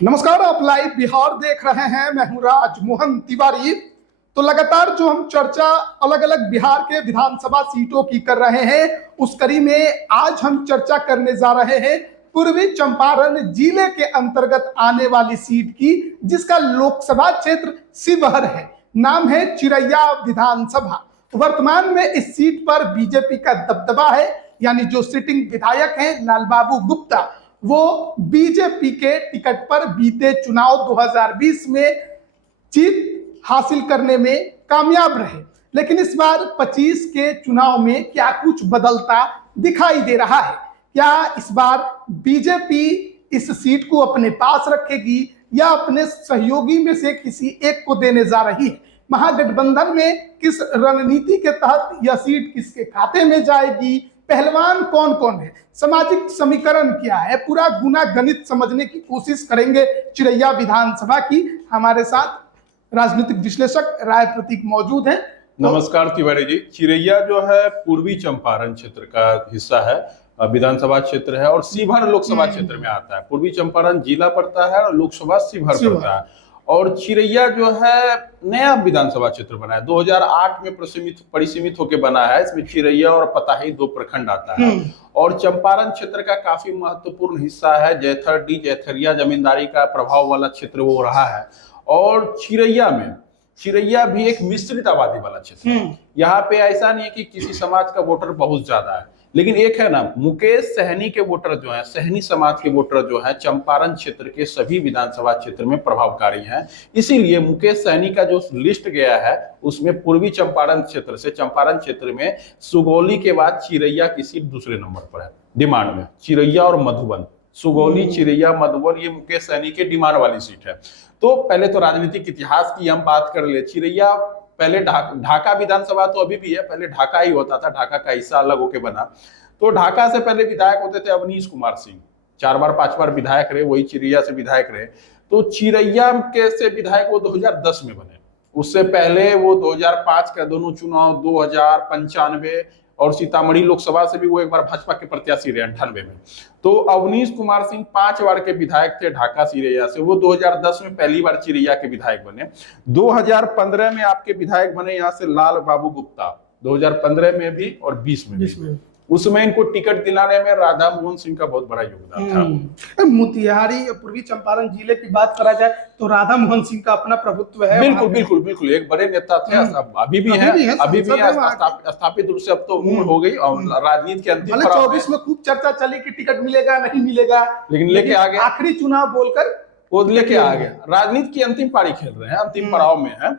नमस्कार, आप लाइव बिहार देख रहे हैं। मैं हूं राजमोहन तिवारी। तो लगातार जो हम चर्चा अलग अलग बिहार के विधानसभा सीटों की कर रहे हैं, उस कड़ी में आज हम चर्चा करने जा रहे हैं पूर्वी चंपारण जिले के अंतर्गत आने वाली सीट की, जिसका लोकसभा क्षेत्र शिवहर है। नाम है चिरैया विधानसभा। वर्तमान में इस सीट पर बीजेपी का दबदबा है, यानी जो सिटिंग विधायक हैं लालबाबू गुप्ता, वो बीजेपी के टिकट पर बीते चुनाव 2020 में जीत हासिल करने में कामयाब रहे। लेकिन इस बार 25 के चुनाव में क्या कुछ बदलता दिखाई दे रहा है? क्या इस बार बीजेपी इस सीट को अपने पास रखेगी या अपने सहयोगी में से किसी एक को देने जा रही है? महागठबंधन में किस रणनीति के तहत यह सीट किसके खाते में जाएगी? पहलवान कौन कौन है? सामाजिक समीकरण क्या है? पूरा गुना गणित समझने की कोशिश करेंगे चिरैया विधानसभा की। हमारे साथ राजनीतिक विश्लेषक राय प्रतीक मौजूद हैं। नमस्कार तिवारी जी। चिरैया जो है पूर्वी चंपारण क्षेत्र का हिस्सा है, विधानसभा क्षेत्र है और शिवहर लोकसभा क्षेत्र में आता है। पूर्वी चंपारण जिला पड़ता है और लोकसभा शिवहर पड़ता है। और चिरैया जो है नया विधानसभा क्षेत्र बना है, 2008 में परिसीमित होकर बना है। इसमें चिरैया और पताही दो प्रखंड आता है और चंपारण क्षेत्र का काफी महत्वपूर्ण हिस्सा है। जैथरिया जमींदारी का प्रभाव वाला क्षेत्र वो रहा है। और चिरैया भी एक मिश्रित आबादी वाला क्षेत्र है। यहाँ पे ऐसा नहीं है कि किसी समाज का वोटर बहुत ज्यादा है, लेकिन एक है ना, मुकेश सहनी के वोटर जो है, सहनी समाज के वोटर जो है चंपारण क्षेत्र के सभी विधानसभा क्षेत्र में प्रभावकारी हैं। इसीलिए मुकेश सहनी का जो लिस्ट गया है उसमें पूर्वी चंपारण क्षेत्र से चंपारण क्षेत्र में सुगौली के बाद चिरैया की सीट दूसरे नंबर पर है डिमांड में। चिरैया और मधुबन, सुगौली, चिरैया, मधुबन, ये मुकेश सहनी के डिमांड वाली सीट है। तो पहले तो राजनीतिक इतिहास की हम बात कर ले। चिरैया पहले ढाका विधानसभा तो अभी भी है, पहले ढाका ही होता था, ढाका का हिस्सा अलग होके बना। तो ढाका से पहले विधायक होते थे अवनीश कुमार सिंह, 4 बार 5 बार विधायक रहे, वही चिरैया से विधायक रहे। तो चिरैया के से विधायक वो 2010 में बने। उससे पहले वो 2005 का दोनों चुनाव, 2095 और सीतामढ़ी लोकसभा से भी वो एक बार भाजपा के प्रत्याशी रहे 98 में। तो अवनीश कुमार सिंह 5 बार के विधायक थे ढाका चिरैया से। वो 2010 में पहली बार चिरैया के विधायक बने। 2015 में आपके विधायक बने यहाँ से लाल बाबू गुप्ता, 2015 में भी और 20 में भी। उसमें इनको टिकट दिलाने में राधा मोहन सिंह का बहुत बड़ा योगदान था। मोतिहारी पूर्वी चंपारण जिले की बात करा जाए तो राधा मोहन सिंह का अपना प्रभुत्व है। बिल्कुल एक बड़े नेता थे, अभी भी है स्थापित रूप से। अब तो उम्र हो गई और राजनीति के अंतिम 24 में खूब चर्चा चली कि टिकट मिलेगा नहीं मिलेगा, लेकिन लेके आ गए। आखिरी चुनाव बोलकर वो लेके आ गए। राजनीति की अंतिम पारी खेल रहे हैं, अंतिम पड़ाव में है।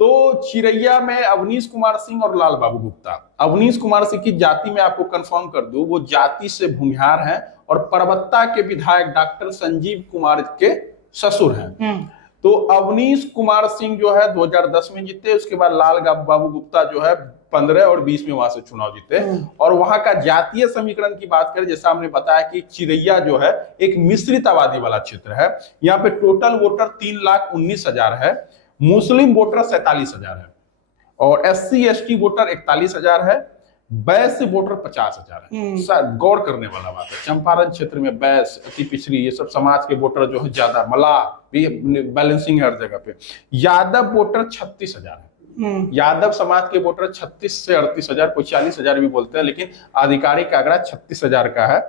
तो चिरैया में अवनीश कुमार सिंह और लाल बाबू गुप्ता। अवनीश कुमार सिंह की जाति में आपको कंफर्म कर दूं, वो जाति से भूमिहार हैं और परबत्ता के विधायक डॉक्टर संजीव कुमार के ससुर हैं। तो अवनीश कुमार सिंह जो है 2010 में जीते। उसके बाद लाल बाबू गुप्ता जो है 15 और 20 में वहां से चुनाव जीते। और वहां का जातीय समीकरण की बात करें, जैसा हमने बताया कि चिरैया जो है एक मिश्रित आबादी वाला क्षेत्र है। यहाँ पे टोटल वोटर 3,19,000 है। मुस्लिम वोटर 47,000 है और SC ST वोटर 41,000 है। वैश्य वोटर 50,000 है। गौर करने वाला बात है, चंपारण क्षेत्र में वैश्य, अति पिछड़ी, ये सब समाज के वोटर जो है ज्यादा, मल्लाह भी बैलेंसिंग है हर जगह पे। यादव वोटर 36,000 है। यादव समाज के वोटर 36 से 38,000, कोई 40,000 भी बोलते हैं, लेकिन आधिकारिक आंकड़ा 36,000 का है।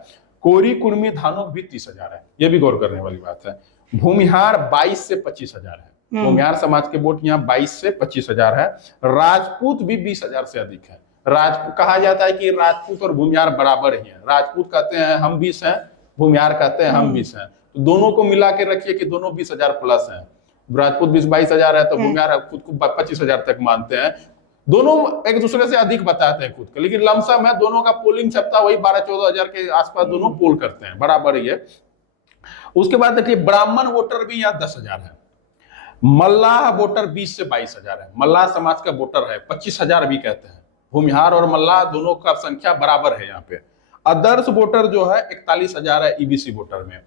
कोरी कुर्मी धानुक भी 30,000 है, ये भी गौर करने वाली बात है। भूमिहार 22 से 25,000 है। भूमिहार समाज के वोट यहाँ 22 से 25,000 है। राजपूत भी 20,000 से अधिक है। राजपूत कहा जाता है कि राजपूत और भूमिहार बराबर ही है। राजपूत कहते हैं हम 20 हैं, भूमिहार कहते हैं हम 20 हैं। तो दोनों को मिला के रखिए कि दोनों 20,000 प्लस हैं। राजपूत 20-22,000 है तो भूमिहार खुद को 25,000 तक मानते हैं। दोनों एक दूसरे से अधिक बताते हैं खुद को, लेकिन लमसम है, दोनों का पोलिंग क्षमता वही 12-14,000 के आसपास दोनों पोल करते हैं, बराबर ही है। उसके बाद देखिए ब्राह्मण वोटर भी यहाँ 10,000 है। मल्लाह वोटर 20 से 22,000 है। मल्लाह समाज का वोटर है 25,000 भी कहते हैं। भूमिहार और मल्लाह दोनों का संख्या बराबर है यहाँ पे। आदर्श वोटर जो है 41,000 है EBC वोटर में।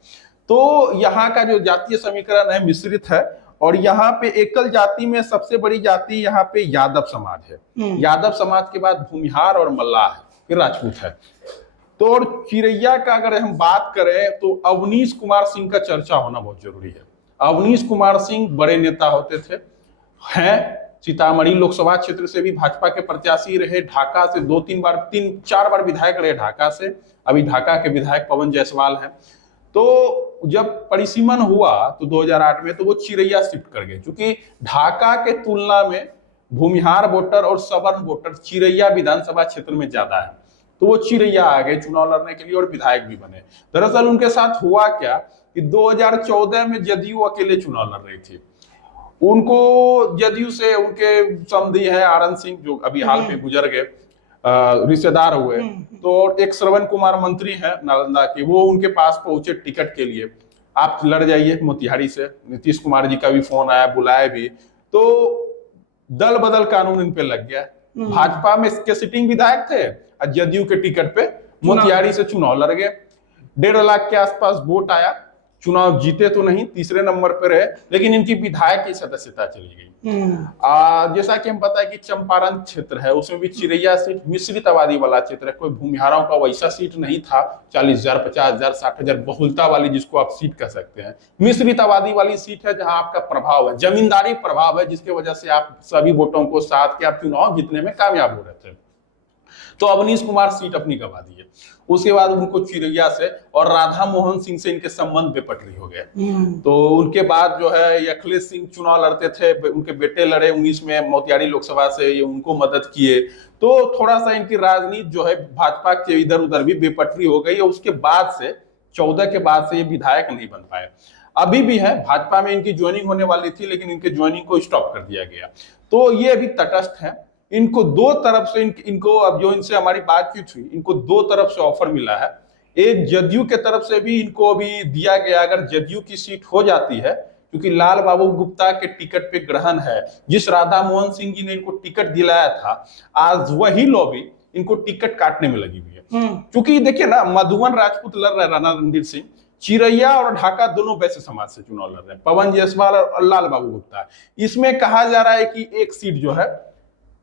तो यहाँ का जो जातीय समीकरण है मिश्रित है। और यहाँ पे एकल जाति में सबसे बड़ी जाति यहाँ पे यादव समाज है। यादव समाज के बाद भूमिहार और मल्लाह है, फिर राजपूत है। तो और चिरैया का अगर हम बात करें तो अवनीश कुमार सिंह का चर्चा होना बहुत जरूरी है। अवनीश कुमार सिंह बड़े नेता होते थे, हैं सीतामढ़ी लोकसभा क्षेत्र से भी भाजपा के प्रत्याशी रहे, ढाका से 3-4 बार विधायक रहे ढाका से, अभी ढाका के विधायक पवन जायसवाल हैं। तो जब परिसीमन हुआ तो 2008 में तो वो चिरैया शिफ्ट कर गए, क्योंकि ढाका के तुलना में भूमिहार वोटर और सवर्ण वोटर चिरैया विधानसभा क्षेत्र में ज्यादा है, तो वो चिरैया आ गए चुनाव लड़ने के लिए और विधायक भी बने। दरअसल उनके साथ हुआ क्या कि 2014 में जदयू अकेले चुनाव लड़ रही थी, उनको जदयू से उनके समधी हैं आनंद सिंह जो अभी हाल में गुजर गए, रिश्तेदार हुए, तो एक श्रवण कुमार मंत्री हैं नालंदा के, वो उनके पास पहुंचे टिकट के लिए, आप लड़ जाइए मोतिहारी से। नीतीश कुमार जी का भी फोन आया, बुलाए भी, तो दल बदल कानून इन पे लग गया। भाजपा में के सिटिंग विधायक थे और जदयू के टिकट पे मोतिहारी से चुनाव लड़ गए। 1.5 लाख के आसपास वोट आया, चुनाव जीते तो नहीं, तीसरे नंबर पर रहे, लेकिन इनकी विधायक की सदस्यता चली गई। जैसा कि हम पता है कि चंपारण क्षेत्र है, उसमें भी चिरैया सीट मिश्रित आबादी वाला क्षेत्र है, कोई भूमिहारों का वैसा सीट नहीं था 40,000, 50,000, 60,000 बहुलता वाली जिसको आप सीट कह सकते हैं। मिश्रित आबादी वाली सीट है जहां आपका प्रभाव है, जमींदारी प्रभाव है, जिसकी वजह से आप सभी वोटों को साथ के आप चुनाव जीतने में कामयाब हो रहे थे। तो अवनीश कुमार सीट अपनी गंवा दी है। उसके बाद उनको चिरैया से और राधा मोहन सिंह से इनके संबंध बेपटरी हो गए। तो उनके बाद जो है अखिलेश सिंह चुनाव लड़ते थे, उनके बेटे लड़े 19 में मोतिहारी लोकसभा से, ये उनको मदद किए, तो थोड़ा सा इनकी राजनीति जो है भाजपा के इधर उधर भी बेपटरी हो गई। और उसके बाद से 14 के बाद से ये विधायक नहीं बन पाए। अभी भी है, भाजपा में इनकी ज्वाइनिंग होने वाली थी, लेकिन इनके ज्वाइनिंग को स्टॉप कर दिया गया। तो ये अभी तटस्थ है। इनको दो तरफ से इनको अब जो इनसे हमारी बातचीत हुई, इनको दो तरफ से ऑफर मिला है। एक जदयू के तरफ से भी इनको अभी दिया गया, अगर जदयू की सीट हो जाती है, क्योंकि लाल बाबू गुप्ता के टिकट पे ग्रहण है, जिस राधा मोहन सिंह जी ने इनको टिकट दिलाया था, आज वही लॉबी इनको टिकट काटने में लगी हुई है। क्योंकि देखिए ना, मधुबन राजपूत लड़ रहे, राणा रणधीर सिंह, चिरैया और ढाका दोनों वैश्य समाज से चुनाव लड़ रहे हैं, पवन जायसवाल और लाल बाबू गुप्ता। इसमें कहा जा रहा है कि एक सीट जो है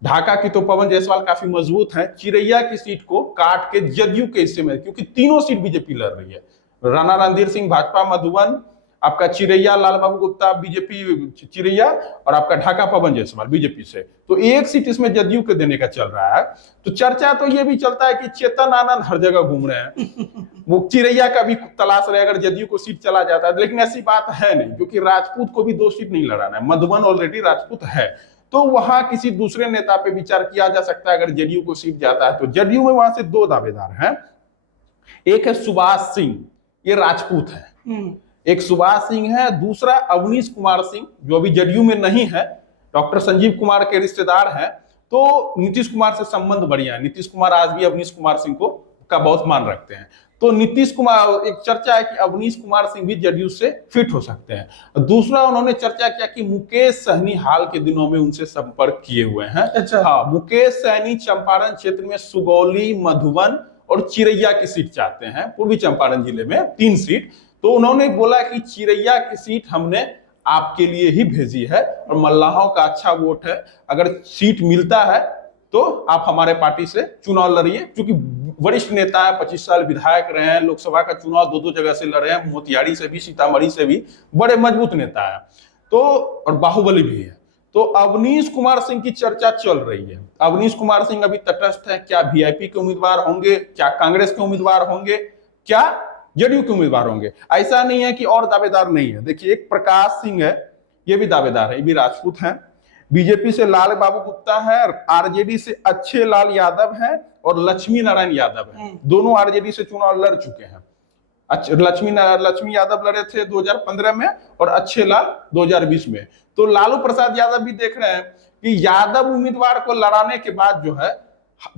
ढाका की, तो पवन जायसवाल काफी मजबूत है, चिरैया की सीट को काट के जदयू के हिस्से में, क्योंकि तीनों सीट बीजेपी लड़ रही है, राणा रणधीर सिंह भाजपा मधुबन, आपका चिरैया लाल बाबू गुप्ता बीजेपी चिरैया, और आपका ढाका पवन जायसवाल बीजेपी से। तो एक सीट इसमें जदयू के देने का चल रहा है। तो चर्चा तो ये भी चलता है कि चेतन आनंद हर जगह घूम रहे हैं, वो चिरैया का भी तलाश रहे अगर जदयू को सीट चला जाता है, लेकिन ऐसी बात है नहीं, क्योंकि राजपूत को भी 2 सीट नहीं लड़ाना है, मधुबन ऑलरेडी राजपूत है, तो वहां किसी दूसरे नेता पे विचार किया जा सकता है अगर जदयू को सीट जाता है तो। जदयू में वहां से 2 दावेदार हैं, एक है सुभाष सिंह, ये राजपूत है, एक सुभाष सिंह है, दूसरा अवनीश कुमार सिंह जो अभी जदयू में नहीं है, डॉक्टर संजीव कुमार के रिश्तेदार हैं, तो नीतीश कुमार से संबंध बढ़िया है। नीतीश कुमार आज भी अवनीश कुमार सिंह को का बहुत मान रखते हैं, तो नीतीश कुमार, एक चर्चा है कि अवनीश कुमार सिंह भी जदयू से फिट हो सकते हैं। दूसरा उन्होंने चर्चा किया कि मुकेश सहनी हाल के दिनों में उनसे संपर्क किए हुए हैं। अच्छा। हाँ, मुकेश सहनी चंपारण क्षेत्र में सुगौली, मधुबन और चिरैया की सीट चाहते हैं, पूर्वी चंपारण जिले में 3 सीट। तो उन्होंने बोला कि चिरैया की सीट हमने आपके लिए ही भेजी है और मल्लाहों का अच्छा वोट है, अगर सीट मिलता है तो आप हमारे पार्टी से चुनाव लड़िए, क्योंकि वरिष्ठ नेता है, 25 साल विधायक रहे हैं, लोकसभा का चुनाव 2 जगह से लड़े हैं, मोतिहारी से भी, सीतामढ़ी से भी, बड़े मजबूत नेता है, तो और बाहुबली भी है। तो अवनीश कुमार सिंह की चर्चा चल रही है। अवनीश कुमार सिंह अभी तटस्थ है, क्या वीआईपी के उम्मीदवार होंगे, क्या कांग्रेस के उम्मीदवार होंगे, क्या जदयू के उम्मीदवार होंगे? ऐसा नहीं है कि और दावेदार नहीं है। देखिए, एक प्रकाश सिंह है, ये भी दावेदार है, ये भी राजपूत है, बीजेपी से लाल बाबू गुप्ता है, आरजेडी से अच्छे लाल यादव है और लक्ष्मी नारायण यादव है, दोनों आरजेडी से चुनाव लड़ चुके हैं। लक्ष्मी यादव लड़े थे 2015 में और अच्छे लाल 2020 में। तो लालू प्रसाद यादव भी देख रहे हैं कि यादव उम्मीदवार को लड़ाने के बाद जो है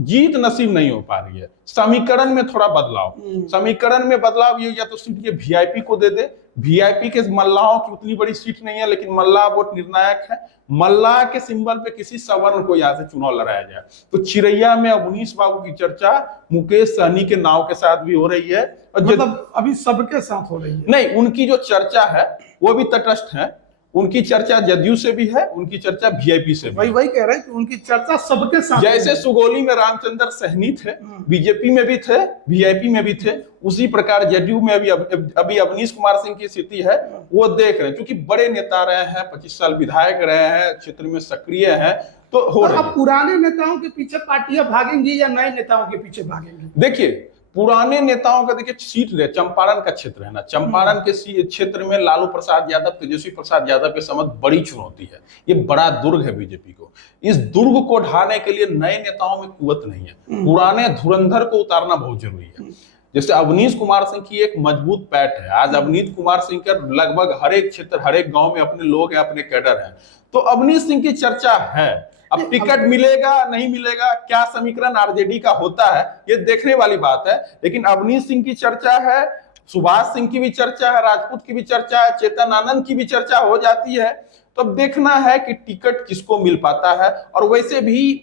जीत नसीब नहीं हो पा रही है। समीकरण में थोड़ा बदलाव, समीकरण में बदलाव ये, या तो सीट ये वीआईपी को दे दे, वीआईपी के मल्लाहों की उतनी बड़ी सीट नहीं है, लेकिन मल्लाह वोट निर्णायक है, मल्लाह के सिंबल पे किसी सवर्ण को यहां से चुनाव लड़ाया जाए। तो चिरैया में अवनीश बाबू की चर्चा मुकेश सहनी के नाव के साथ भी हो रही है, और मतलब अभी सबके साथ हो रही है? नहीं, उनकी जो चर्चा है वो भी तटस्थ है। उनकी चर्चा जदयू से भी है, उनकी चर्चा वीआईपी से भी वही है। वही कह रहे हैं कि उनकी चर्चा सबके साथ जैसे है। सुगौली में रामचंद्र सहनी थे, बीजेपी में भी थे, वीआईपी में भी थे, उसी प्रकार जदयू में अभी अवनीश कुमार सिंह की स्थिति है, वो देख रहे हैं। क्योंकि बड़े नेता रहे हैं, 25 साल विधायक रहे हैं, क्षेत्र में सक्रिय हैं, तो हो रहा है। अब पुराने नेताओं के पीछे पार्टियां भागेंगी या नए नेताओं के पीछे भागेंगी? देखिए, पुराने नेताओं का देखिए सीट रहे, चंपारण का क्षेत्र है ना, चंपारण के क्षेत्र में लालू प्रसाद यादव, तेजस्वी प्रसाद यादव के समक्ष बड़ी चुनौती है। ये बड़ा दुर्ग है बीजेपी को। इस दुर्ग को ढाने के लिए नए नेताओं में कुवत नहीं है, पुराने धुरंधर को उतारना बहुत जरूरी है। जैसे अवनीश कुमार सिंह की एक मजबूत पैठ है। आज अवनीश कुमार सिंह के लगभग हर एक क्षेत्र, हर एक गांव में अपने लोग हैं, अपने कैडर हैं, तो अवनीश सिंह की चर्चा है। अब टिकट मिलेगा नहीं मिलेगा, क्या समीकरण आरजेडी का होता है, ये देखने वाली बात है। लेकिन अवनीश सिंह की चर्चा है, सुभाष सिंह की भी चर्चा है, राजपूत की भी चर्चा है, चेतन आनंद की भी चर्चा हो जाती है। तो अब देखना है कि टिकट किसको मिल पाता है। और वैसे भी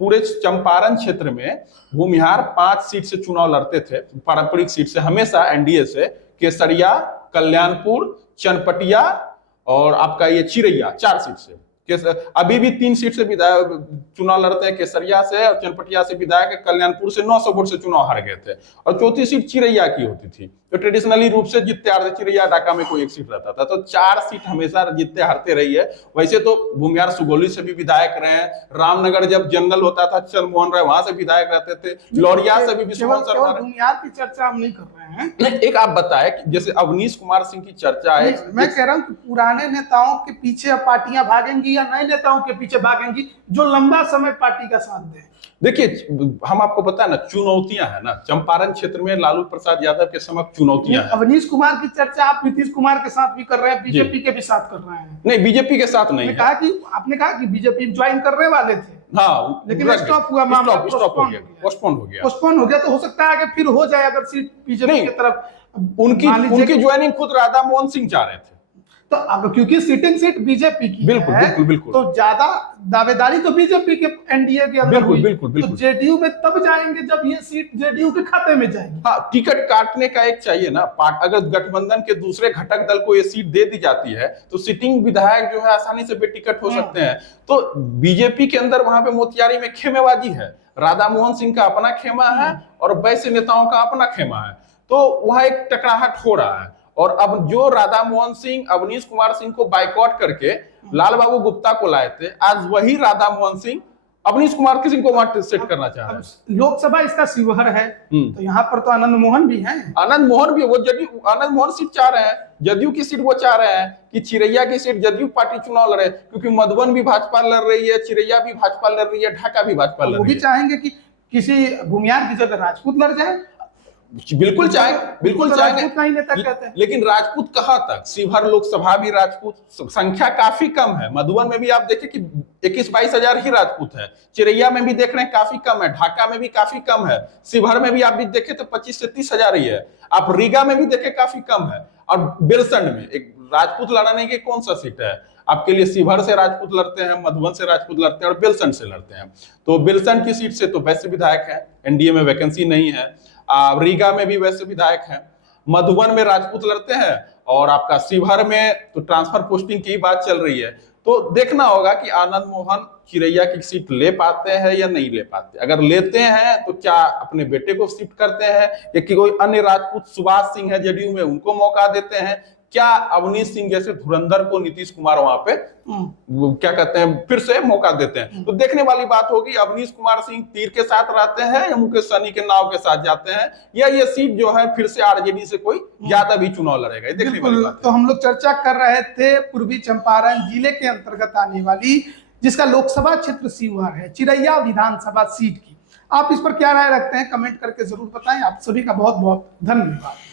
पूरे चंपारण क्षेत्र में भूमिहार 5 सीट से चुनाव लड़ते थे, पारंपरिक सीट से हमेशा एनडीए से, केसरिया, कल्याणपुर, चनपटिया और आपका ये चिरैया, 4 सीट से। अभी भी 3 सीट से विधायक चुनाव लड़ते हैं, केसरिया से और चनपटिया से विधायक, कल्याणपुर से 900 वोट से चुनाव हार गए थे। और चौथी सीट चिरैया की होती थी, तो ट्रेडिशनली रूप से जीतते हारते, चिरैया डाका में कोई एक सीट रहता था, तो 4 सीट हमेशा जीतते हारते रही है। वैसे तो भूमिहार सुगौली से भी विधायक रहे हैं, रामनगर जब जनरल होता था चंद्रमोहन राय वहां से विधायक रहते थे, लौरिया से भी विश्वनाथ शर्मा। भूमिहार की चर्चा हम नहीं कर रहे हैं। एक आप बताएं कि जैसे अवनीश कुमार सिंह की चर्चा है, मैं कह रहा हूं कि पुराने नेताओं के पीछे अब पार्टियां भागेंगी या नए नेताओं के पीछे भागेंगी जो लंबा समय पार्टी का साथ दें? देखिए, हम आपको पता है ना, चुनौतियां है ना, चंपारण क्षेत्र में लालू प्रसाद यादव के समक्ष चुनौतियां हैं। अवनीश कुमार की चर्चा आप नीतीश कुमार के साथ भी कर रहे हैं, बीजेपी के भी साथ कर रहे हैं। नहीं, बीजेपी के साथ नहीं है। आपने कहा कि बीजेपी ज्वाइन करने वाले थे, हाँ, लेकिन स्टॉप हुआ, मामला पोस्टपोन हो गया। तो हो सकता है कि फिर हो जाए अगर सीट बीजेपी की तरफ। उनकी ज्वाइनिंग खुद राधा मोहन सिंह चाह रहे थे। तो अब क्योंकि सिटिंग सीट बीजेपी की बिल्कुल, है, बिल्कुल, बिल्कुल, तो ज्यादा दावेदारी तो बीजेपी के एनडीए के अंदर हुई। बिल्कुल। तो जेडीयू में तब जाएंगे जब ये सीट जेडीयू के खाते में जाएगी। हाँ, टिकट काटने का एक चाहिए ना पार्ट। अगर गठबंधन के दूसरे घटक दल को ये सीट दे दी जाती है तो सिटिंग विधायक जो है आसानी से बेटिकट हो सकते हैं। तो बीजेपी के अंदर वहां पे मोतियारी में खेमेबाजी है, राधा मोहन सिंह का अपना खेमा है और वैसे नेताओं का अपना खेमा है, तो वहां एक टकराहट हो रहा है। और अब जो राधा मोहन सिंह अवनीश कुमार सिंह को बाइकआउट करके लाल बाबू गुप्ता को लाए थे, आज वही राधा मोहन सिंह अवनीश कुमार सिंह को वहां सेट करना चाह रहे हैं। लोकसभा इसका शिवहर है, तो यहाँ पर तो आनंद मोहन भी हैं। आनंद मोहन भी, वो जदयू आनंद मोहन सीट चाह रहे हैं, जदयू की सीट वो चाह रहे हैं कि चिरैया की सीट जदयू पार्टी चुनाव लड़े, क्योंकि मधुबन भी भाजपा लड़ रही है, चिरैया भी भाजपा लड़ रही है, ढाका भी भाजपा लड़ रही है। वो भी चाहेंगे कि किसी भूमिहार की जगह राजपूत लड़ जाए। बिल्कुल चाहेंगे, लेकिन राजपूत कहां तक? शिवहर लोकसभा भी राजपूत संख्या काफी कम है। मधुबन में भी आप देखें कि 21-22 हजार ही राजपूत है। चिरैया में भी देख रहे हैं काफी कम है, ढाका में भी काफी कम है, शिवहर में भी आप भी देखें तो 25 से 30 हजार ही है। आप रीगा में भी देखें काफी कम है। और बेलसंड में एक राजपूत लड़ने की कौन सा सीट है आपके लिए? शिवहर से राजपूत लड़ते हैं, मधुबन से राजपूत लड़ते हैं और बेलसंड से लड़ते हैं। तो बेलसंड की सीट से तो वैसे विधायक है, एनडीए में वैकेंसी नहीं है। रीगा में भी वैसे विधायक हैं, मधुबन में राजपूत लड़ते हैं और आपका शिवहर में तो ट्रांसफर पोस्टिंग की बात चल रही है। तो देखना होगा कि आनंद मोहन चिरैया की सीट ले पाते हैं या नहीं ले पाते। अगर लेते हैं तो क्या अपने बेटे को शिफ्ट करते हैं या कि कोई अन्य राजपूत, सुभाष सिंह है जेडीयू में, उनको मौका देते हैं? क्या अवनीश सिंह जैसे धुरंधर को नीतीश कुमार वहां पे क्या कहते हैं फिर से मौका देते हैं? तो देखने वाली बात होगी, अवनीश कुमार सिंह तीर के साथ रहते हैं या मुकेश सहनी के नाव के साथ जाते हैं, या ये सीट जो है फिर से आरजेडी से कोई ज्यादा भी चुनाव लड़ेगा, ये देखने वाली बात है। तो हम लोग चर्चा कर रहे थे पूर्वी चंपारण जिले के अंतर्गत आने वाली, जिसका लोकसभा क्षेत्र शिवहर है, चिरैया विधानसभा सीट की। आप इस पर क्या राय रखते हैं? कमेंट करके जरूर बताएं। आप सभी का बहुत बहुत धन्यवाद।